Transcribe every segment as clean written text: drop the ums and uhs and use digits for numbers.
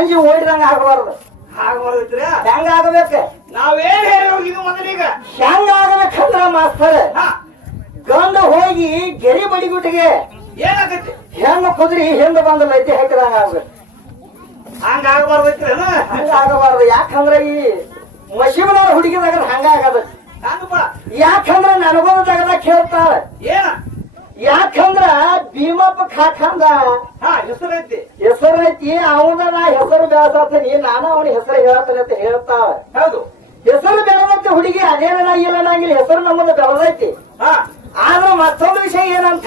ಅಂಜಿ ಓಡಿದಂಗ ಆಗಬಾರ್ದು. ಆಗಬಾರ್ದ್ರಿ. ಹೆಂಗ ಆಗಬೇಕ? ನಾವೇನ್ ಹೇಳಿ ಹೋಗಿದ್ವು ಮೊದಲೀಗ? ಹೆಂಗ ಆಗಬೇಕಂದ್ರ ಮಾಸ್ತರ, ಗಂಡ ಹೋಗಿ ಗೆರಿ ಬಡಿಗುಟ್ಟಿಗೆ ಏನಾಗತ್ತೆ? ಹೆಣ್ಣು ಕುದ್ರಿ ಹಿಂದ ಬಂದ ಲೈತಿ ಹಾಕಿದಂಗ ಆಗ್ಬೇಕು. ಹಂಗ ಆಗಬಾರ್ದೈತ್ರಿ. ಹಂಗ ಆಗಬಾರ್ದು. ಯಾಕಂದ್ರ ಈ ಮಶಿಬನ ಹುಡುಗಿದಾಗ ಹಂಗ ಆಗದ. ಯಾಕಂದ್ರ ನನಗೊಂದು ಜಗದಾಗ ಕೇಳ್ತಾಳ ಏನ? ಯಾಕಂದ್ರ ಭೀಮಪ್ಪ ಕಾಕಂದ ಹೆಸರೈತಿ. ಹೆಸರೈತಿ. ಅವನ ನಾ ಹೆಸರು ಬೆಳತಾತೀನಿ, ನಾನು ಅವನ ಹೆಸರು ಹೇಳತ್ತೇನೆ ಅಂತ ಹೇಳ್ತಾಳ. ಹೌದು, ಹೆಸರು ಬೆಳೆದೈತಿ ಹುಡುಗಿ. ಅದೇನ ಇಲ್ಲ ನಂಗಿಲ್ಲ, ಹೆಸರು ನಮ್ಮದು ಬೆಳೆದೈತಿ. ಆದ್ರ ಮತ್ತೊಂದು ವಿಷಯ ಏನಂತ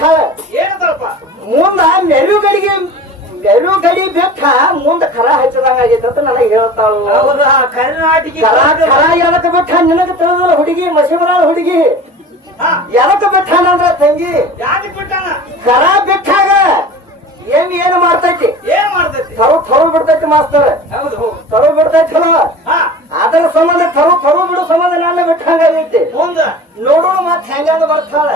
ಏನಂತಪ್ಪ? ಮುಂದ ಮೆರುಗಡಿ ಬೆಟ್ಟ ಮುಂದ ಖರ ಹಚ್ಚದಂಗ ಆಗೈತೆ ಅಂತ ನನಗೆ ಹೇಳ್ತಾಳು. ಖರ ಎದಕ್ ಬೆಟ್ಟ ನಿನಗ ತಿಳಿದಲ್ಲ ಹುಡುಗಿ, ಮಸೀಮರಾಳ ಹುಡುಗಿ ಎದಕ್ ಬಿಟ್ಟಾನಂದ್ರ ತಂಗಿ, ಖರ ಬಿಟ್ಟಾಗ ಏನು ಮಾಡ್ತೈತಿ? ತರು ಬಿಡ್ತೈತಿ ಮಾಸ್ತರ್. ತರು ಬಿಡ್ತೈತಲ್ಲ, ಅದರ ಸಂಬಂಧ ತರು ಬಿಡು ಸಂಬಂಧ ನನ್ನ ಬಿಟ್ಟಂಗೈತಿ. ನೋಡೋಣ ಮತ್ ಹೆಂಗ ಬರ್ತಾಳ.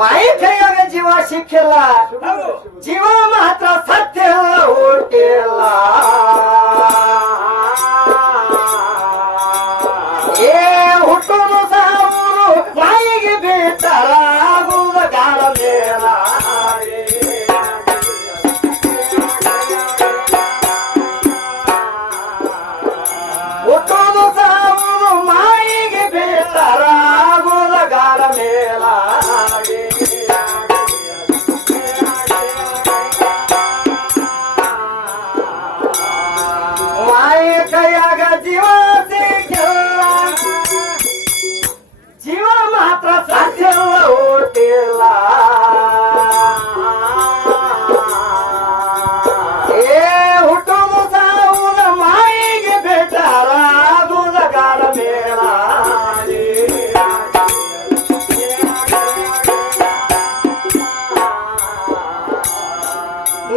ಮಾಯಿ ಕೈಯಾಗ ಜೀವ ಸಿಕ್ಕಿಲ್ಲ, ಜೀವ ಮಾತ್ರ ಸತ್ಯ ಹುಟ್ಟಿಲ್ಲ. ಹುಟ್ಟುದು ಸಾವು ಮಾಯಿಗೆ ಬೇತರಾಗುವ ಗಾಳ ಮೇಲ. ಹುಟ್ಟುದು ಸಾವು ಮಾಯಿಗೆ ಬೇತರಾಗುವ ಗಾಳ ಮೇಲ. ಮಾಯಿ ಕೈಯಾಗ ಜೀವ ಸಿಕ್ಕಿಲ್ಲ, ಜೀವ ಮಾತ್ರ ಸತ್ಯ ಹುಟ್ಟಿಲ್ಲ. ಹುಟ್ಟುದು ಸಾವುದ ಮಾಯಿಗೆ ಬೇಟರಾಗುದ ಗಾಳ ಮೇಳ.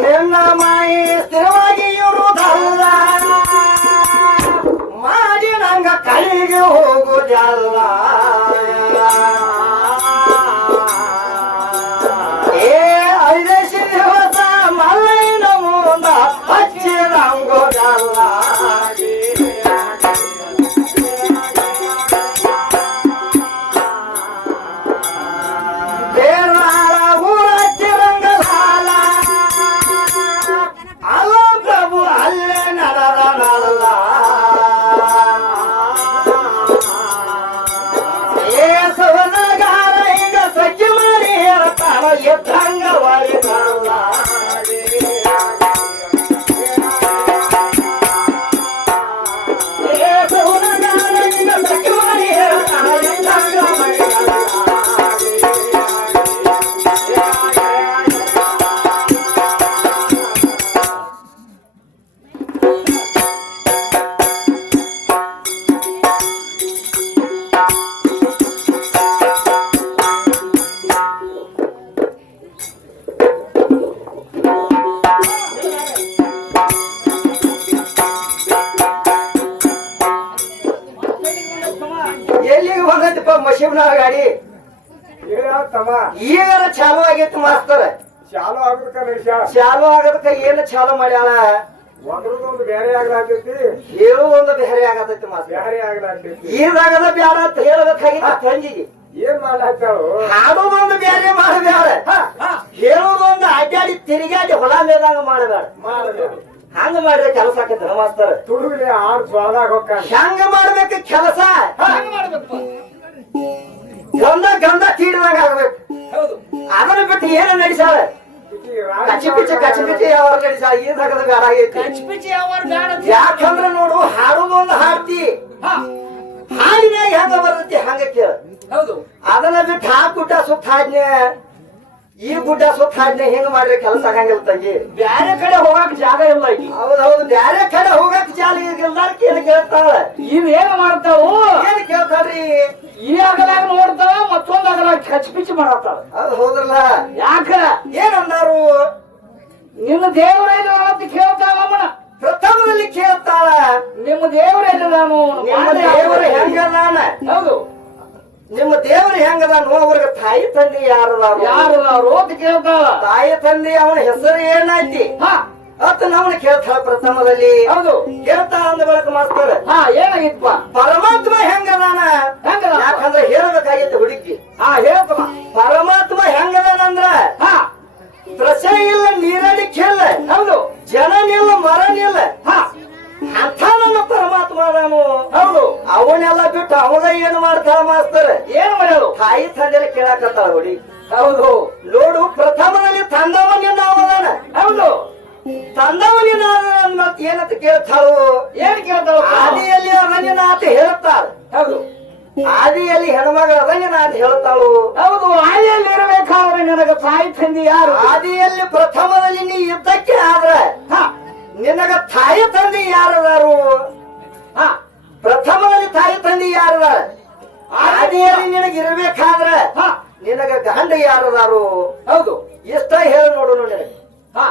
ನಿನ್ನ ಮಾಯಿ ಸ್ಥಿರವಾಗಿ ಇರುವುದಲ್ಲ, ಮಾಡಿ ನಂಗ ಕೈಗೆ ಹೋಗುದಲ್ಲ. ಐದೇಶಿ ದಿವಸ ಮಲ್ಲೈನ ಮುಂದ ಹಚ್ಚಿದಂಗುದಲ್ಲ. ಬೇರಾಳ ಊರ ಹಚ್ಚಿರಂಗಲ್ಲ, ಈಗಾರ ಚಾಲು ಆಗೈತಿ ಮಾಸ್ತರ. ಚಾಲು ಆಗ್ಬೇಕ ನಡೆಸ ಚಾಲು ಆಗೋದಕ್ಕ ಏನು ಚಾಲು ಮಾಡ್ಯಾಳ? ಒಂದ್ರದೊಂದು ಬೇರೆ ಆಗ್ಲಾಕೈತಿ, ಹೇಳುದೊಂದು ಬೇರೆ ಆಗತೈತಿ ಮಾಸ್ತರ. ಬೇರೆ ಆಗ್ಲಾಕೈತಿ. ಈಗಾಗದ ಬ್ಯಾಡ ಅಂತ ಹೇಳ್ಬೇಕಾಗಿತ್ತು ತಂಗಿಗೆ. ಏನ್ ಮಾಡ್ಲಾಕ್ತಾಳು? ಹಾಡೋದೊಂದು ಬೇರೆ ಮಾಡಬೇಡ, ಹೇಳೋದೊಂದು ಅಡ್ಡಾಡಿ ತಿರುಗಾಡಿ ಹೊಲ ಮೇದಂಗ ಮಾಡಬೇಡ. ಮಾಡಬೇಕು. ಹಂಗ ಮಾಡ್ರೆ ಕೆಲಸ ಆಕೈತಿ ಮಾಸ್ತರ. ತುಡುಗಲಿ ಆರು ಸ್ವಾದಾಗ ಹೋಗ್ತಾನೆ. ಹೆಂಗ ಮಾಡ್ಬೇಕು ಕೆಲಸ? ಹೆಂಗ್ ಮಾಡ್ಬೇಕು? ಗಂಧ ಗಂಧ ತೀಡಿದಾಗ ಆಗ್ಬೇಕು. ಹೌದು. ಅದನ್ನ ಬಿಟ್ಟು ಏನು ನಡೆಸಾಳ? ಕಚ್ಚಿ ಪಿಚ್ಚಿ ಯಾವ ನಡೆಸಾಳ? ಈ ತಗದ ಬೇಡ ಆಗೈತಿ. ಕಚ್ಪಿಚಿ ಅವ್ರ ಬ್ಯಾಡ ಅಂತ. ಯಾಕಂದ್ರ ನೋಡು, ಹಾಡೋದೊಂದು ಹಾಡ್ತಿ, ಹಾ, ಹಾಡಿನಾಗ ಹೆಂಗ ಬರ್ತೈತಿ ಹಂಗ ಕೇಳ. ಹೌದು. ಅದನ್ನ ಬಿಟ್ಟು ಆ ಗುಡ್ಡ ಸುತ್ತ ಹಾಡ್ನೆ, ಈ ಗುಡ್ಡ ಸುತ್ತ ಹಾಡ್ನೆ ಹಿಂಗ ಮಾಡ್ರೆ ಕೆಲಸ ಆಗಂಗಿಲ್ಲ ತಂಗಿ. ಬ್ಯಾರೆ ಕಡೆ ಹೋಗಕ್ ಜಾಗ ಇಲ್ಲ ಈಗ. ಹೌದೌದು, ಬ್ಯಾರೆ ಕಡೆ ಹೋಗಕ್ ಜಾಲಿ ಇಲ್ಲಾರ್ಕ ಏನ್ ಕೇಳ್ತಾಳ? ಇವೇನ್ ಮಾಡ್ತಾವು? ಏನ್ ಕೇಳ್ತಾಳ್ರಿ? ಈ ಅಗಲಾಗ ನೋಡ್ತಾವ, ಮತ್ತೊಂದ್ ಅಗಲಾಗ ಕಚ್ಪಿಚಿ ಮಾಡತ್ತಾಳ. ಹೌದ್ ಹೌದ್ರಲ್ಲ. ಯಾಕ? ಏನಂದಾರು? ನಿನ್ನ ದೇವರೇನು ಅಂತ ಕೇಳ್ತಾವ ಅಮ್ಮನ. ಪ್ರಥಮದಲ್ಲಿ ಕೇಳ್ತಾಳ, ನಿಮ್ಮ ದೇವರೇನು ನಾನು? ನಿಮ್ಮ ದೇವರು ಹೆಂಗದಾನ? ಹೌದು. ನಿಮ್ಮ ದೇವರು ಹೆಂಗದಾನು? ಅವ್ರಿಗೆ ತಾಯಿ ತಂದೆ ಯಾರದಾರು? ಯಾರು ಅಂತ ಕೇಳ್ತಾಳ. ತಾಯಿ ತಂದೆ ಅವನ ಹೆಸರು ಏನಾಯ್ತಿ ಹಾ, ಅತ್ ನಾವನ್ನ ಕೇಳ್ತಾಳ ಪ್ರಥಮದಲ್ಲಿ. ಹೌದು. ಕೇಳ್ತಾಳ ಅಂದ ಬಳಕ ಮಾಸ್ತರ, ಹಾ, ಏನಾಗಿತ್ಪ? ಪರಮಾತ್ಮ ಹೆಂಗದಾನ? ಹೆಂಗದಾನ? ಯಾಕಂದ್ರೆ ಹೇಳ್ಬೇಕಾಗಿತ್ತು ಹುಡುಗಿ. ಹಾ, ಹೇಳ್ತಮ್ಮ. ಪರಮಾತ್ಮ ಹೆಂಗದಾನಂದ್ರ ಹಾ, ದ್ರಶ ಇಲ್ಲ, ನೀರಡಿಕೆಲ್ಲ, ಹೌದು. ಜನನಿಲ್ಲ, ಮರನಿಲ್ಲ, ಹಾ, ಅಂತ ನನ್ನ ಪರಮಾತ್ಮ ಅದಾನು. ಹೌದು. ಅವನ್ನೆಲ್ಲ ಬಿಟ್ಟು ಅವಾಗ ಏನ್ ಮಾಡ್ತಾಳ ಮಾಸ್ತರ? ಏನ್ ಮಾಡ್ಯಾಳು? ತಾಯಿ ತಂದೆ ಕೇಳಾಕತ್ತಾಳ ಹುಡುಗಿ. ಹೌದು. ನೋಡು, ಪ್ರಥಮದಲ್ಲಿ ತಂದವನಿಂದ ಅವದಾನ, ಹೌದು. ತಂದವನಿನ ಏನಂತ ಕೇಳ್ತಾಳು? ಏನ್ ಕೇಳ್ತಾಳ? ಆದಿಯಲ್ಲಿ ಅದನ್ನಿನ ಅಂತ ಹೇಳ್ತಾಳ. ಹೌದು. ಆದಿಯಲ್ಲಿ ಹೆಣ್ಮಗಳ ಅದನ್ನಿನ ಅಂತ ಹೇಳ್ತಾಳು. ಹೌದು. ಆಯಲ್ಲಿ ಇರಬೇಕಾದ್ರೆ ನಿನಗ ತಾಯಿ ತಂದೆ ಯಾರು? ಆದಿಯಲ್ಲಿ ಪ್ರಥಮದಲ್ಲಿ ನೀ ಯುದ್ಧಕ್ಕೆ ಆದ್ರ ಹಾ, ನಿನಗ ತಾಯಿ ತಂದೆ ಯಾರದಾರು? ಹಾ, ಪ್ರಥಮದಲ್ಲಿ ತಾಯಿ ತಂದೆ ಯಾರದಾರ? ಆದಿಯಲ್ಲಿ ನಿನಗ ಇರಬೇಕಾದ್ರ ಹಾ, ನಿನಗ ಗಂಡ ಯಾರದಾರು? ಹೌದು. ಎಷ್ಟ ಹೇಳ ನೋಡು ನಿನಗೆ. ಹಾ,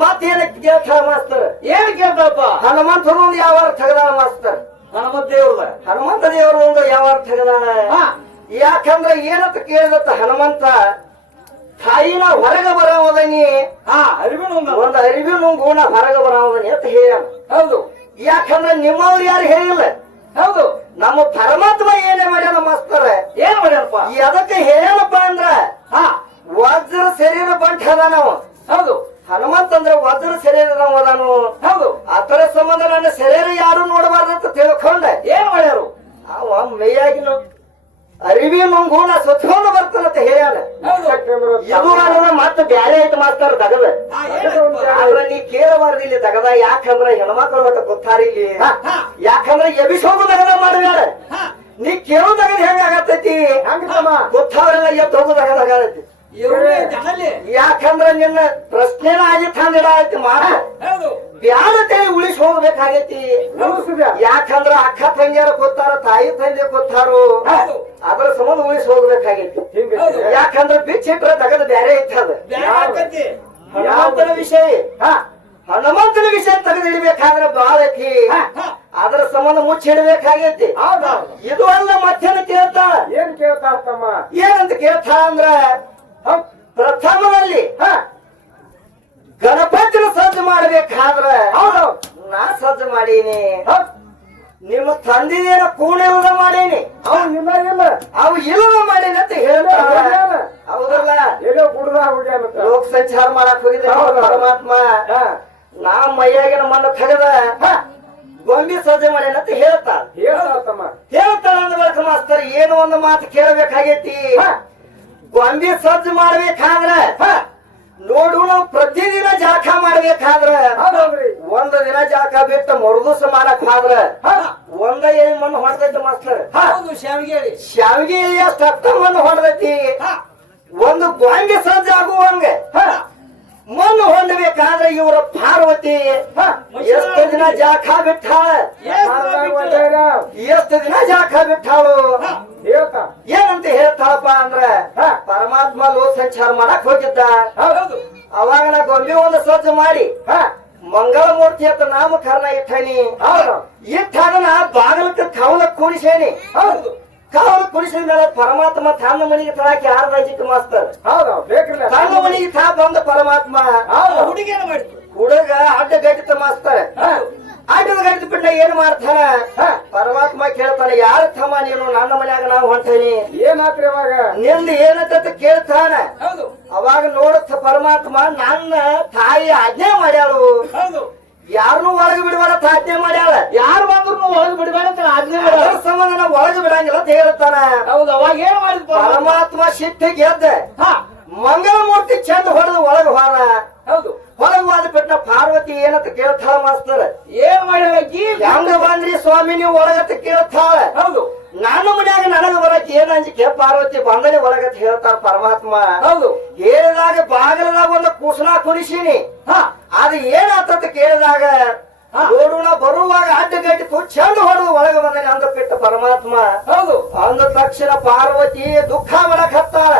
ಮತ್ತೇನ ಕೇಳ್ತಾಳ ಮಾಸ್ತರ್? ಏನ್ ಕೇಳ್ತಾಳಪ್ಪ? ಹನುಮಂತನು ಒಂದು ಯಾವ ತೆಗದಾಳ ಮಾಸ್ತರ್? ಹನುಮಂತ ದೇವ್ರದ. ಹನುಮಂತ ದೇವರು ಒಂದು ಯಾವ ತೆಗದಾಳ? ಹಾ, ಯಾಕಂದ್ರ ಏನಂತ ಕೇಳಿದತ್ತ ಹನುಮಂತ, ತಾಯಿನ ಹೊರಗ ಬರೋದನಿ, ಹಾ, ಅರಿವಿನ ಒಂದು ಅರಿವಿನ ಗುಣ ಹೊರಗ ಬರೋದನಿ ಅಂತ ಹೇಳ. ಹೌದು. ಯಾಕಂದ್ರ ನಿಮ್ಮವ್ರು ಯಾರು ಹೇಳಿಲ್ಲ. ಹೌದು. ನಮ್ಮ ಪರಮಾತ್ಮ ಏನೇ ಮಾಡ್ಯಾನ ಮಾಸ್ತರ? ಏನ್ ಮಾಡ್ಯಾರಪ್ಪ? ಅದಕ್ಕೆ ಹೇಳಪ್ಪ ಅಂದ್ರ, ಹಾ, ವಜ್ರ ಶರೀರ ಬಂಟ ಅದಾನವ. ಹೌದು. ಹನುಮಂತ ಅಂದ್ರೆ ವಜ್ರ ಶರೀರದವ ಅದಾನು. ಹೌದು. ಅದರ ಸಂಬಂಧ ನನ್ನ ಶರೀರ ಯಾರು ನೋಡಬಾರ್ದಂತ ತಿಳ್ಕೊಂಡ ಏನ್ ಮಾಡ್ಯಾರು? ಅವ ಮೇಯಾಗಿನ ಅರಿವಿನ ಗುಣ ಸ್ವಚ್ಛಂದ ಬರ್ತಾನಂತ ಹೇಳ್ಯಾನ. ಇದು ಅನ್ನೋದ ಮತ್ತೆ ಬ್ಯಾರೆ ಐತೆ ಮಾಸ್ತಾರ ತಗದ. ಹಾ, ಏನಾಯ್ತು? ಆದ್ರ ನೀ ಕೇಳಬಾರ್ದು ಇಲ್ಲಿ ತಗದ. ಯಾಕಂದ್ರ ಹೆಣ್ಮಕ್ಳು ಒಟ್ಟ ಗೊತ್ತಾರ ಇಲ್ಲಿ. ಯಾಕಂದ್ರ ಎಬಿಸೋದು ತಗದ ಮಾಡಬೇಡ. ಹಾ, ನೀ ಕೇಳೋ ತಗದ ಹೆಂಗ ಆಗತ್ತೈತಿ? ಗೊತ್ತಾವ್ರೆಲ್ಲ ಎದ್ದು ಹೋಗೋ ತಗದ ಆಗತ್ತೈತಿ. ಇವ್ರೇ ಜನಲ್ಲಿ. ಯಾಕಂದ್ರ ನಿನ್ನ ಪ್ರಶ್ನೆನ ಆಗಿತ್ತ ಆಯ್ತು ಮಾಡ ಹೌದು. ಬ್ಯಾಡತೇಳಿ ಉಳಿಸಿ ಹೋಗ್ಬೇಕಾಗೈತಿ. ಯಾಕಂದ್ರ ಅಕ್ಕ ತಂಗಿಯರ ಗೊತ್ತಾರ, ತಾಯಿ ತಂದೆ ಗೊತ್ತಾರು, ಹೌದು. ಅದರ ಸಂಬಂಧ ಉಳಿಸಿ ಹೋಗ್ಬೇಕಾಗೈತಿ. ಹೌದು. ಯಾಕಂದ್ರ ಬಿಚ್ಚಿಟ್ರ ತಗದ ಬ್ಯಾರೆ ಐತದ. ಬ್ಯಾರೆ ಆಕತಿ. ಹನುಮಂತನ ವಿಷಯ, ಹನುಮಂತನ ವಿಷಯ ತೆಗೆದಿಡ್ಬೇಕಾದ್ರ ಬಾಳ ಐತಿ. ಹಾ, ಅದರ ಸಂಬಂಧ ಮುಚ್ಚಿಡ್ಬೇಕಾಗೈತಿ. ಇದು ಅಲ್ಲ ಮತ್ತೇನ ಕೇಳ್ತಾಳ? ಏನ್ ಕೇಳ್ತಾಳ ತಮ್ಮ? ಏನಂತ ಕೇಳ್ತಾಳ ಅಂದ್ರ, ಪ್ರಥಮದಲ್ಲಿ ಗಣಪತಿನ ಸಜ್ಜು ಮಾಡ್ಬೇಕಾದ್ರ ನಾ ಸಜ್ಜು ಮಾಡೀನಿ. ನಿಮ್ಮ ತಂದೆದೇನ ಕೂಣಿಲ್ದ ಮಾಡೀನಿ, ಅವು ಇಲ್ಲದ ಮಾಡೀನಿ ಅಂತ ಹೇಳ್ತಾಳ. ಹೌದಲ್ಲ? ಎಲ್ಲೋ ಗುಡ್ದ ಹೋಗ್ಯಾನ. ಲೋಕ ಸಂಚಾರ ಮಾಡಕ್ ಹೋಗಿದ್ದೆ ಪರಮಾತ್ಮ. ನಾ ಮೈಯಾಗಿನ ಮಣ್ಣು ತೆಗದ ಗೊಂಬಿ ಸಜ್ಜೆ ಮಾಡೇನ ಅಂತ ಹೇಳ್ತಾಳ. ಹೇಳ್ತಾಳ ಅಂದ ಬಳಕ ಮಾಸ್ತರ್ ಏನು ಒಂದು ಮಾತು ಕೇಳಬೇಕಾಗೈತಿ. ಗೊಂಬಿ ಸಜ್ಜು ಮಾಡ್ಬೇಕಾದ್ರ ನೋಡು, ನಾವು ಪ್ರತಿದಿನ ಜಾಕ ಮಾಡ್ಬೇಕಾದ್ರ ಒಂದ್ ದಿನ ಜಾಕ ಬಿಟ್ಟು ಮರುದಿವಸ ಮಾಡಕ್ ಆದ್ರ ಒಂದ ಎಳಿ ಮಣ್ಣು ಹೊಡೆದೈತಿ ಮಾಸ್ತರ್. ಹೌದು. ಶಾವಿಗೆ ಶಾವಿಗೆ ಎಷ್ಟು ಮಣ್ಣು ಹೊಡೆದೈತಿ. ಒಂದು ಗೊಂಬಿ ಸಜ್ಜು ಆಗುವಂಗ ಮಣ್ಣು ಹೊಂದಬೇಕಾದ್ರೆ ಇವರ ಪಾರ್ವತಿ ಎಷ್ಟು ದಿನ ಜಾಕ ಬಿಟ್ಟಾಳ? ಎಷ್ಟು ದಿನ ಜಾಕ ಬಿಟ್ಟಾಳು? ಏನಂತ ಹೇಳ್ತಾಳಪ್ಪ ಅಂದ್ರ, ಪರಮಾತ್ಮ ಲೋಕ ಸಂಚಾರ ಮಾಡಕ್ ಹೋಗಿದ್ದ. ಅವಾಗ ನಾ ಗೊಂಬೆ ಒಂದು ಸಜ್ಜು ಮಾಡಿ ಮಂಗಳ ಮೂರ್ತಿ ಅಂತ ನಾಮಕರಣ ಇಟ್ಟನಿ. ಇಟ್ಟದನ್ನ ಬಾಗಲಕ್ಕೆ ಕವಲ ಕೂಡಿಸೇನಿ. ಕಾವಲು ಕುಡಿಸಿದ ಮೇಲೆ ಪರಮಾತ್ಮ ತನ್ನ ಮನೆಗೆ ತರಾಕಿ ಯಾರ ರಾಜ್ಯಕ್ಕೆ ಮಾಸ್ತರ್ ಹೌದು ಬೇಕ್ರಿ ತನ್ನ ಮನೆಗೆ ತಾ ಬಂದ ಪರಮಾತ್ಮ ಹುಡುಗಿ ಏನ್ ಮಾಡಿದ್ರು ಹುಡುಗ ಅಡ್ಡ ಗಟ್ಟಿತ ಮಾಸ್ತರ್ ಅಡ್ಡದ ಗಟ್ಟಿದ ಬಿಟ್ಟ ಏನ್ ಮಾಡ್ತಾನ ಪರಮಾತ್ಮ ಕೇಳ್ತಾನೆ ಯಾರ ತಮ್ಮ ನೀನು ನನ್ನ ಮನ್ಯಾಗ ನಾವು ಹೊಂಟೇನಿ ಏನಾತ್ರಿ ಅವಾಗ ನಿಂದ ಏನಂತ ಕೇಳ್ತಾನ ಹೌದು ಅವಾಗ ನೋಡುತ್ತ ಪರಮಾತ್ಮ ನನ್ನ ತಾಯಿ ಆಜ್ಞೆ ಮಾಡ್ಯಾಳು ಹೌದು ಯಾರನ್ನೂ ಒಳಗೆ ಬಿಡಬಾರ ಆಜ್ಞೆ ಮಾಡ್ಯಾಳ ಯಾರು ಬಂದ್ರು ಒಳಗೆ ಬಿಡಬೇಡ ಅಂತ ಆಜ್ಞೆ ಅದರ ಮಾಡ್ಯಾರ. ಸಂಬಂಧ ನಾವು ಒಳಗೆ ಬಿಡಂಗಿಲ್ಲ ಅಂತ ಹೇಳ್ತಾನ ಹೌದು ಅವಾಗ ಏನ್ ಮಾಡಿದ್ ಪರಮಾತ್ಮ ಸಿಟ್ಟಿಗೆ ಎದ್ದ ಹಾ ಮಂಗಳ ಮೂರ್ತಿ ಚಂದ ಹೊಡೆದು ಒಳಗೆ ಹೋದ ಹೌದು ಹೊರಗೆ ಹೋದ ಬಿಟ್ಟ ಪಾರ್ವತಿ ಏನಂತ ಕೇಳ್ತಾಳ ಮಾಸ್ತರ ಏನ್ ಮಾಡ್ಯಾಳ ಆಕಿ? ಹೆಂಗ ಬಂದ್ರಿ ಸ್ವಾಮಿ ನೀವು ಒಳಗತ್ತ ಕೇಳ್ತಾಳ ಹೌದು ನನ್ನ ಮನ್ಯಾಗ ನನಗ ಬರಕ್ ಏನ್ ಅಂಜಿಕೆ ಪಾರ್ವತಿ ಬಂದರೆ ಒಳಗತ್ತ ಹೇಳ್ತಾಳ ಪರಮಾತ್ಮ ಹೌದು ಹೇಳಿದಾಗ ಬಾಗಿಲದಾಗ ಒಂದು ಕುಸಲ ಕುಡಿಸೀನಿ ಹಾ ಅದು ಏನಾತಂತ ಕೇಳಿದಾಗ ನೋಡೋಣ ಬರುವಾಗ ಅಡ್ಡಗಟ್ಟಿ ಚಂದ ಹೊಡೆದು ಒಳಗೆ ಬಂದನೆ ಅಂದ ಬಿಟ್ಟ ಪರಮಾತ್ಮ ಹೌದು ಅಂದ ತಕ್ಷಣ ಪಾರ್ವತಿ ದುಃಖ ಮಾಡಕ್ ಹತ್ತಾಳ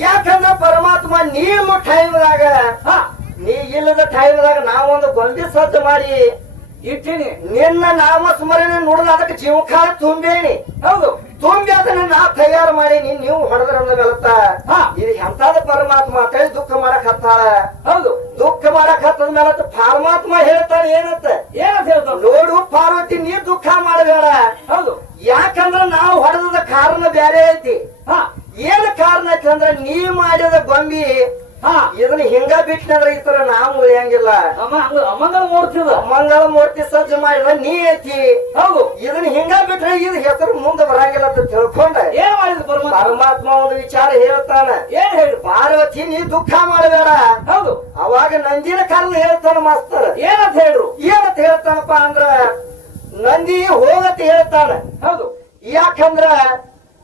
ಯಾಕಂದ್ರ ಪರಮಾತ್ಮ ನೀನು ಟೈಮ್ದಾಗ ಹಾ ನೀ ಇಲ್ಲದ ಟೈಮ್ದಾಗ ನಾವೊಂದು ಗೊಂಬಿ ಸಜ್ಜು ಮಾಡಿ ಇಟ್ಟಿನಿ ನಿನ್ನ ನಾಮಸ್ಮರಣೆ ನೋಡಿದ ಅದಕ್ಕೆ ಜೀವಕಾಲ ತುಂಬೇನಿ ಹೌದು ತುಂಬಿ ಅದನ್ನ ನಾ ತಯಾರು ಮಾಡೀನಿ ನೀವು ಹೊಡೆದ್ರಂದ ಬೆಳತ್ತ ಹಾ ಇದು ಎಂತಾದ ಪರಮಾತ್ಮ ಅಂತೇಳಿ ದುಃಖ ಮಾಡಕ್ ಹತ್ತಾಳ ಹೌದು ದುಃಖ ಮಾಡಕ್ ಹತ್ತದ ಮೇಲತ್ತ ಪರಮಾತ್ಮ ಹೇಳ್ತಾನೆ ಏನಂತ ಏನಂತ ಹೇಳ್ತಾವ ನೋಡು ಪಾರ್ವತಿ ನೀ ದುಃಖ ಮಾಡಬೇಡ ಹೌದು ಯಾಕಂದ್ರ ನಾವು ಹೊಡೆದ ಕಾರಣ ಬ್ಯಾರೆ ಐತಿ ಹಾ ಏನ್ ಕಾರಣ ಐತಿ ಅಂದ್ರ ನೀ ಮಾಡಿದ ಗೊಂಬಿ ಹಾ ಇದನ್ನ ಹಿಂಗ ಬಿಟ್ಟಂದ್ರ ಈ ತರ ನಾವು ಉಳಿಯಂಗಿಲ್ಲ ಅಮ್ಮಂಗಳ ಮೂರ್ತಿದ ಮಂಗಳ ಮೂರ್ತಿ ಸಜ್ಜು ಮಾಡಿದ ನೀ ಐತಿ ಹೌದು ಇದನ್ನ ಹಿಂಗ ಬಿಟ್ರೆ ಇದು ಹೆಸರು ಮುಂದೆ ಬರಂಗಿಲ್ಲ ಅಂತ ತಿಳ್ಕೊಂಡ ಏನ್ ಮಾಡಿದ್ ಪರಮಾತ್ಮ ಪರಮಾತ್ಮ ಒಂದು ವಿಚಾರ ಹೇಳ್ತಾನ ಏನ್ ಹೇಳಿ ಪಾರ್ವತಿ ನೀ ದುಃಖ ಮಾಡಬೇಡ ಹೌದು ಅವಾಗ ನಂದಿನ ಕಾರಣ ಹೇಳ್ತಾನ ಮಾಸ್ತರ್ ಏನಂತ ಹೇಳ್ರು ಏನಂತ ಹೇಳ್ತಾನಪ್ಪ ಅಂದ್ರ ನಂದಿ ಹೋಗತ್ ಹೇಳ್ತಾನ ಹೌದು ಯಾಕಂದ್ರ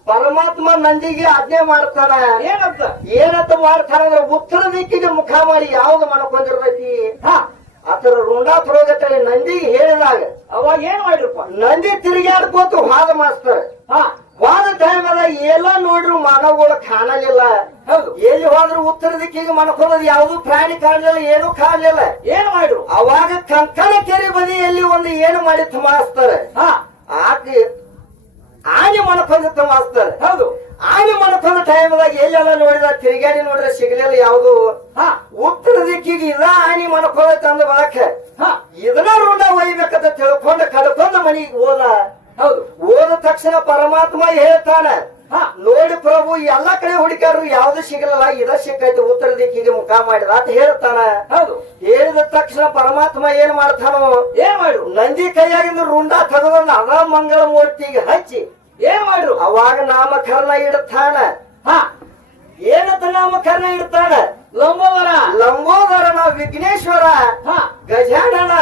ಪರಮಾತ್ಮ ನಂದಿಗೆ ಆಜ್ಞೆ ಮಾಡ್ತಾನ ಏನಂತ ಏನಂತ ಮಾಡ್ತಾನ ಅಂದ್ರ ಉತ್ತರ ದಿಕ್ಕಿಗೆ ಮುಖ ಮಾಡಿ ಯಾವ್ದು ಮಾಡ್ಕೊಂಡಿರ್ತೈತಿ ಹಾ ಆತರ ರುಂಡಾ ಥರೋಗತ್ತಲ್ಲಿ ನಂದಿಗೆ ಹೇಳಿದಾಗ ಅವಾಗ ಏನ್ ಮಾಡಿರಪ್ಪ ನಂದಿ ತಿರುಗಾಡ್ಕೋತು ಹಾದ ಮಾಸ್ತರ್ ಹಾ ಹೋದ ಟೈಮ್ ಅದ ಎಲ್ಲ ನೋಡ್ರು ಮಾನವಗಳು ಕಾಣಲಿಲ್ಲ ಹೌದು ಎಲ್ಲಿ ಹೋದ್ರು ಉತ್ತರ ದಿಕ್ಕಿಗೆ ಮಾಡ್ಕೊಳ್ಳೋದು ಯಾವ್ದು ಪ್ರಾಣಿ ಕಾಣಲಿಲ್ಲ ಏನು ಕಾಣಲಿಲ್ಲ ಏನ್ ಮಾಡಿರು ಅವಾಗ ಕಂಕಣ ಕೆರೆ ಬದಿಯಲ್ಲಿ ಒಂದು ಏನು ಮಾಡಿತ್ತು ಮಾಸ್ತರ್ ಹಾ ಆಕೆ ಆನೆ ಮಾಡ್ಕೊಂಡಿತ್ತು ಮಾಸ್ತರ್ ಹೌದು ಆನೆ ಮಾಡ್ಕೊಂಡ ಟೈಮ್ದಾಗ ಎಲ್ಲೆಲ್ಲ ನೋಡಿದ ತಿರುಗಾಡಿ ನೋಡಿದ್ರೆ ಸಿಗ್ಲಿಲ್ಲ ಯಾವ್ದು ಹಾ ಉತ್ತರ ದಿಕ್ಕಿಗೆ ಇದ ಆನೆ ಮಾಡ್ಕೊಳ್ಳೈತೆ ಅಂದ ಬಳಕ ಹಾ ಇದನ್ನ ರುಂಡ ಒಯ್ಬೇಕಂತ ತಿಳ್ಕೊಂಡ ಕಡ್ಕೊಂಡ ಮನಿಗೆ ಹೋದ ಹೌದು ಹೋದ ತಕ್ಷಣ ಪರಮಾತ್ಮ ಹೇಳ್ತಾನ ಹಾ ನೋಡಿ ಪ್ರಭು ಎಲ್ಲಾ ಕಡೆ ಹುಡುಕಾರು ಯಾವ್ದು ಸಿಗಲಿಲ್ಲ ಇದ ಸಿಕ್ಕೈತೆ ಉತ್ತರ ದಿಕ್ಕಿಗೆ ಮುಖ ಮಾಡಿದ ಅಂತ ಹೇಳ್ತಾನ ಹೌದು ಹೇಳಿದ ತಕ್ಷಣ ಪರಮಾತ್ಮ ಏನ್ ಮಾಡ್ತಾನೋ ಏನ್ ಮಾಡಿರು ನಂದಿ ಕೈಯಾಗಿಂದ ರುಂಡ ತಗೊಂಡ್ ಅದ ಮಂಗಳ ಮೂರ್ತಿಗೆ ಹಚ್ಚಿ ಏನ್ ಮಾಡಿರು ಅವಾಗ ನಾಮಕರಣ ಇಡ್ತಾನ ಹಾ ಏನಂತ ನಾಮಕರಣ ಇಡ್ತಾನ ಲಂಬೋದರ ಲಂಬೋದರನ ವಿಘ್ನೇಶ್ವರ ಹಾ ಗಜಾನನ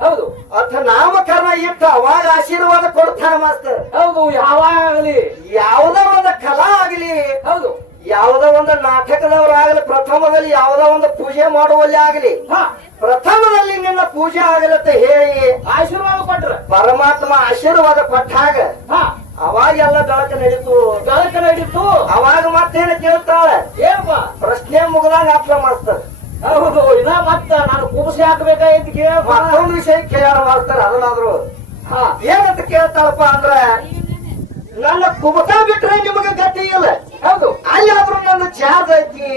ಹೌದು ಅಥ ನಾಮಕರಣ ಇಟ್ಟ ಅವಾಗ ಆಶೀರ್ವಾದ ಕೊಡ್ತಾನ ಮಾಸ್ತರ್ ಹೌದು ಯಾವಾಗಲಿ ಯಾವುದೋ ಒಂದು ಕಲಾ ಆಗಲಿ ಹೌದು ಯಾವುದೋ ಒಂದು ನಾಟಕದವರಾಗಲಿ ಪ್ರಥಮದಲ್ಲಿ ಯಾವುದೋ ಒಂದು ಪೂಜೆ ಮಾಡುವಲ್ಲಿ ಆಗಲಿ ಹಾ ಪ್ರಥಮದಲ್ಲಿ ನಿನ್ನ ಪೂಜೆ ಆಗಲತ್ತ ಹೇಳಿ ಆಶೀರ್ವಾದ ಕೊಟ್ರ ಪರಮಾತ್ಮ ಆಶೀರ್ವಾದ ಕೊಟ್ಟಾಗ ಹಾ ಅವಾಗೆಲ್ಲ ಬೆಳಕು ನಡೀತು ಗಳಕ ನಡೀತು ಅವಾಗ ಮತ್ತೇನ ಕೇಳ್ತಾಳೆ ಏನಪ್ಪ ಪ್ರಶ್ನೆ ಮುಗಿದಾಗ ಅಪ್ಪ ಮಾಸ್ತರ್ ಹೌದು ಇನ್ನ ಮತ್ತ ನಾನು ಕುಬಸಿ ಹಾಕ್ಬೇಕಾಯ್ತು ಕೇಳ ಮತ್ತೊಂದು ವಿಷಯ ಕೇಳ ಮಾಸ್ತರ್ ಅದನ್ನಾದ್ರು ಹಾ ಏನಂತ ಕೇಳ್ತಾಳಪ್ಪ ಅಂದ್ರ ನನ್ನ ಕುಬಸ ಬಿಟ್ರೆ ನಿಮಗೆ ಗತಿ ಇಲ್ಲ ಹೌದು ಅಲ್ಲಾದ್ರೂ ನನ್ನ ಚಾರ್ಜ್ ಐತಿ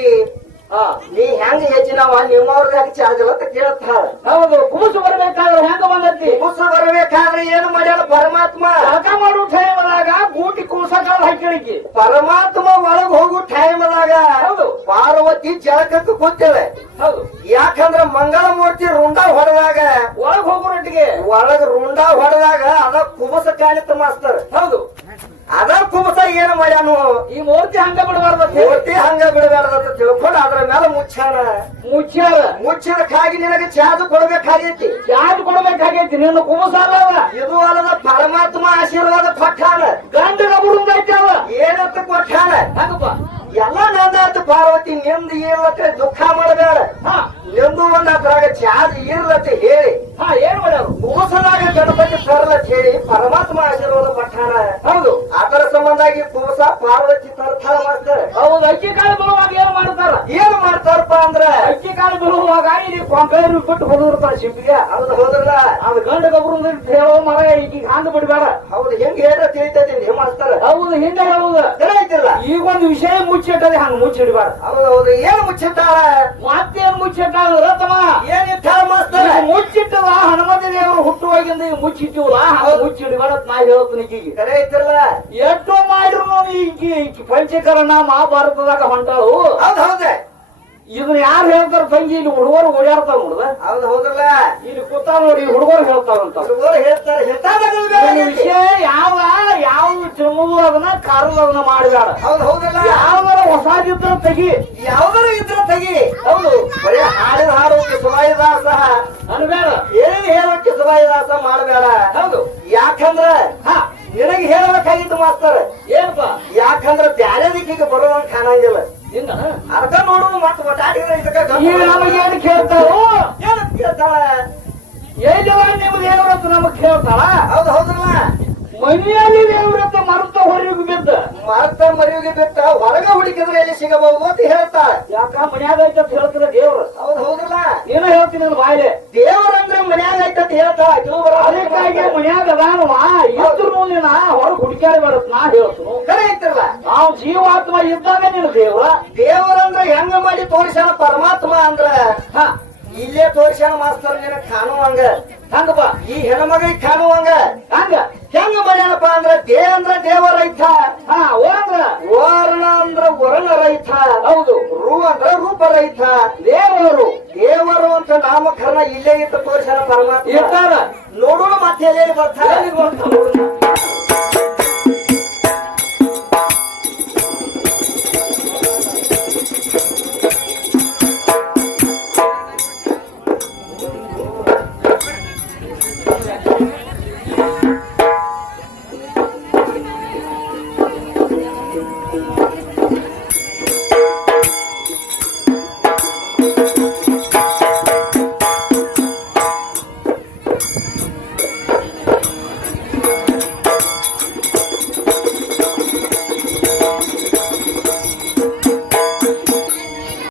ಹಾ ನೀ ಹೆಂಗ ಹೆಚ್ಚಿನವ ನಿಮ್ಮವ್ರಿಗೆ ಯಾಕೆ ಚಾರ್ಜ್ ಇಲ್ಲ ಅಂತ ಕೇಳ್ತಾಳ ಹೌದು ಕುಬಸು ಬರ್ಬೇಕಾದ್ರೆ ಹೆಂಗ ಬಂದೈತಿ ಕುಬಸ ಬರಬೇಕಾದ್ರೆ ಏನು ಮಾಡ್ಯಾಳ ಪರಮಾತ್ಮ ಜಳಕ ಮಾಡೋ ಟೈಮ್ದಾಗ ಗೂಟಿ ಕುಬಸಕಾಲ ಹಾಕಿಳಿಕಿ ಪರಮಾತ್ಮ ಒಳಗ್ ಹೋಗೋ ಟೈಮ್ದಾಗ ಹೌದು ಪಾರ್ವತಿ ಜಳಕಕ್ಕೆ ಕೂತಿಳೆ ಹೌದು ಯಾಕಂದ್ರ ಮಂಗಳ ಮೂರ್ತಿ ರುಂಡ ಹೊಡೆದಾಗ ಒಳಗ್ ಹೋಗೋರೊಟ್ಟಿಗೆ ಒಳಗ ರುಂಡ ಹೊಡೆದಾಗ ಅದ ಕುಬಸ ಕಾಣಿತ ಮಾಸ್ತರ್ ಹೌದು ಅದ ಕುಬಸ ಏನ್ ಮಾಡ್ಯಾನು ಈ ಮೂರ್ತಿ ಹಂಗ ಬಿಡಬಾರ್ದ ಮೂರ್ತಿ ಹಂಗ ಬಿಡಬಾರ್ದಂತ ತಿಳ್ಕೊಂಡು ಅದ್ರ ಮೇಲೆ ಮುಚ್ಚಾನ ಮುಚ್ಚಾರ ಮುಚ್ಚಿದಕ್ಕಾಗಿ ನಿನಗೆ ಚಾರ್ಜ್ ಕೊಡ್ಬೇಕಾಗೈತಿ ಯಾರು ಕೊಡ್ಬೇಕಾಗೈತಿ ನಿನ್ನ ಕುಬಸ ಅಲ್ಲವ ಇದು ಅಲ್ಲದ ಪರಮಾತ್ಮ ಆಶೀರ್ವಾದ ಕೊಟ್ಟಾನ ಗಂಡಗ ಬುಡುಂದೈತಿ ಅವ ಏನಂತ ಕೊಟ್ಟಾನ ಹಂಗಪ್ಪ ಎಲ್ಲ ನಂದಾತು ಪಾರ್ವತಿ ನಿಮ್ದು ಇರ್ಲತ್ತೆ ದುಃಖ ಮಾಡಬೇಡ ಹಾ ನಿಮ್ದು ಒಂದ್ ಅದ್ರಾಗ ಚಾರ್ಜ್ ಇರ್ಲತ್ತೆ ಹೇಳಿ ಹಾ ಏನ್ ಮಾಡ್ಯಾರು ಕೂಸದಾಗ ಗಣಪತಿ ತರಲತ್ ಹೇಳಿ ಪರಮಾತ್ಮ ಆಶೀರ್ವಾದ ಕೊಟ್ಟಾನ ಹೌದು ಅದರ ಸಂಬಂಧಾಗಿ ಕೂಸ ಪಾರ್ವತಿ ತರ್ತಾರ ಮಾಡ್ತಾರೆ ಹೌದು ಅಕ್ಕಿ ಕಾಳು ಬರುವಾಗ ಏನ್ ಮಾಡ್ತಾರ ಏನ್ ಮಾಡ್ತಾರಪ್ಪ ಅಂದ್ರ ಅಕ್ಕಿ ಕಾಳು ಬರುವಾಗ ಇಲ್ಲಿ ಕೊಂಕೈರು ಬಿಟ್ಟು ಹೋದಿರ್ತಾರ ಶಿಂಪಿಗೆ ಹೌದು ಹೌದ್ರಲ್ಲ ಅದು ಗಂಡ ಗೊಬ್ಬರ ಹೇಳೋ ಮರ ಈಗ ಹಂಗ ಬಿಡ್ಬೇಡ. ಹೌದು ಹೆಂಗ್ ಹೇಳ್ರ ತಿಳಿತೈತಿ ಮಾಸ್ತರ. ಹೌದು ಹಿಂದೆ ಹೇಳುದು ಸರಿ ಐತಿಲ್ಲ. ಈಗ ಒಂದು ವಿಷಯ ಮುಚ್ಚಿಟ್ಟದೆ ಹಂಗ ಮುಚ್ಚಿಡ್ಬೇಡ. ಹೌದು ಹೌದು ಏನ್ ಮುಚ್ಚಿಟ್ಟಾಳ ಮತ್ತೇನ್ ಮುಚ್ಚಿಟ್ಟಾಳ ತಮ್ಮ ಏನ್ ಇಟ್ಟಾಳ ಮಾಸ್ತರ. ಮುಚ್ಚಿಟ್ಟದ ಹನುಮಂತ ದೇವರು ಹುಟ್ಟುವಾಗಿಂದ ಈಗ ಮುಚ್ಚಿಟ್ಟಿವಲ್ಲ ಮುಚ್ಚಿಡ್ಬೇಡ ನಾ ಹೇಳ್ತೀನಿ ಈಗ. ಸರಿ ಐತಿಲ್ಲ. ಎಷ್ಟೋ ಮಾಡಿರು ಈಗ ಪಂಚಕರಣ ಮಹಾಭಾರತದಾಗ ಹೊಂಟಾಳು. ಹೌದ್ ಹೌದ. ಇದನ್ನ ಯಾರು ಹೇಳ್ತಾರ ತಂಗಿ ಇಲ್ಲಿ ಹುಡುಗರು ಓಡಾಡ್ತಾವ ನೋಡ್ದ. ಹೌದು ಹೌದ್ರಲ್ಲ ಇಲ್ಲಿ ಕೂತ ನೋಡಿ ಹುಡುಗರು ಹೇಳ್ತಾವಂತ. ಹುಡುಗರು ಹೇಳ್ತಾರೆ ವಿಷಯ ಯಾವ್ದು ತಿನ್ನುದು ಅದನ್ನ ಕಾರುದು ಅದನ್ನ ಮಾಡಬೇಡ. ಹೌದು ಹೌದಲ್ಲ. ಯಾವ್ದಾರ ಹೊಸದಿದ್ರ ತೆಗಿ. ಯಾವ್ದಾರ ಇದ್ರ ತೆಗಿ. ಹೌದು ಬರೀ ಹಾಡಿನ ಹಾಡೋಕೆ ಸುಭಾಯಿದಾಸ ಅನ್ಬೇಡ. ಏನ್ ಹೇಳೋಕೆ ಸುಭಾಯಿದಾಸ ಮಾಡಬೇಡ. ಹೌದು ಯಾಕಂದ್ರ ನಿನಗೆ ಹೇಳಬೇಕಾಗಿತ್ತು ಮಾಸ್ತರ್. ಏನಪ್ಪ ಯಾಕಂದ್ರ ಬ್ಯಾರೆ ದಿಕ್ಕಿಗೆ ಬರೋದಂಗ ಕಾಣಂಗಿಲ್ಲ. ಹಿಂಗ ಅರ್ಧ ನೋಡುದು ಮತ್ತೆ ಒಟ್ಟಾಡಿದ್ರೆ ಈಗ ನಮಗೇನು ಕೇಳ್ತಾರೋ ಏನ್ ಕೇಳ್ತಾಳ. ಏಜವ ನಿಮ್ದು ದೇವ್ರತ್ತ ನಮಗ್ ಕೇಳ್ತಾಳ. ಹೌದು ಹೌದಲ್ಲ. ಮನೆಯಲ್ಲಿ ದೇವ್ರತ್ತ ಮರುತ ಹೊರಗೆ ಬಿದ್ದ ಮರತ ಮರಿಯುಗೆ ಬಿಟ್ಟ ಹೊರಗ ಹುಡುಕಿದ್ರೆ ಎಲ್ಲಿ ಸಿಗಬಹುದು ಅಂತ ಹೇಳ್ತಾಳ. ಯಾಕ ಮನ್ಯಾಗ ಐತ ಅಂತ ಹೇಳ್ತಿರ ದೇವ್ರು. ಹೌದು ಹೌದಲ್ಲ. ಏನೋ ಹೇಳ್ತೀನಿ ನನ್ನ ಬಾಯಿಲೆ. ದೇವರಂದ್ರೆ ಮನ್ಯಾಗ ಐತಂತ ಹೇಳ್ತಾಳ. ಅದಕ್ಕಾಗಿ ಮನ್ಯಾಗ ಅದಾನವ ಇದ್ರು ನೀನ ಹೊರಗೆ ಹುಡುಕ್ಯಾಡಿ ಬರತ್ ನಾ ಹೇಳ್ತೀನಿ. ಕರೆ ಐತಿರಲ್ಲ. ನಾವು ಜೀವಾತ್ಮ ಇದ್ದಾಗ ನೀನು ದೇವ್ರ. ದೇವರಂದ್ರ ಹೆಂಗ ಮಾಡಿ ತೋರಿಸ್ಯಾನ ಪರಮಾತ್ಮ ಅಂದ್ರ ಇಲ್ಲೇ ತೋರಿಸ್ಯಾನ ಮಾಸ್ತರ್ ನಿನ ಕಾಣುವಂಗ. ಹಂಗಪ್ಪ ಈ ಹೆಣ್ಮಗಳಿಗೆ ಕಾಣುವಂಗ ಹಂಗ ಹೆಂಗ ಮಾಡ್ಯಾನಪ್ಪ ಅಂದ್ರ ಅಂದ್ರ ದೇವರೈತ. ಓಂದ್ರ ವರ್ಣ ಅಂದ್ರ ವರ್ಣ ರೈತ. ಹೌದು ರು ಅಂದ್ರ ರೂಪ ರೈತ. ದೇವರು ದೇವರು ಅಂತ ನಾಮಕರಣ ಇಲ್ಲೇ ಇತ್ತು ತೋರಿಸ್ಯಾನ ಪರಮಾತ್ಮ. ಇರ್ತಾರ ನೋಡೋಣ ಮತ್ತೆ ಎಲ್ಲೇನು ಬರ್ತಾರೆ.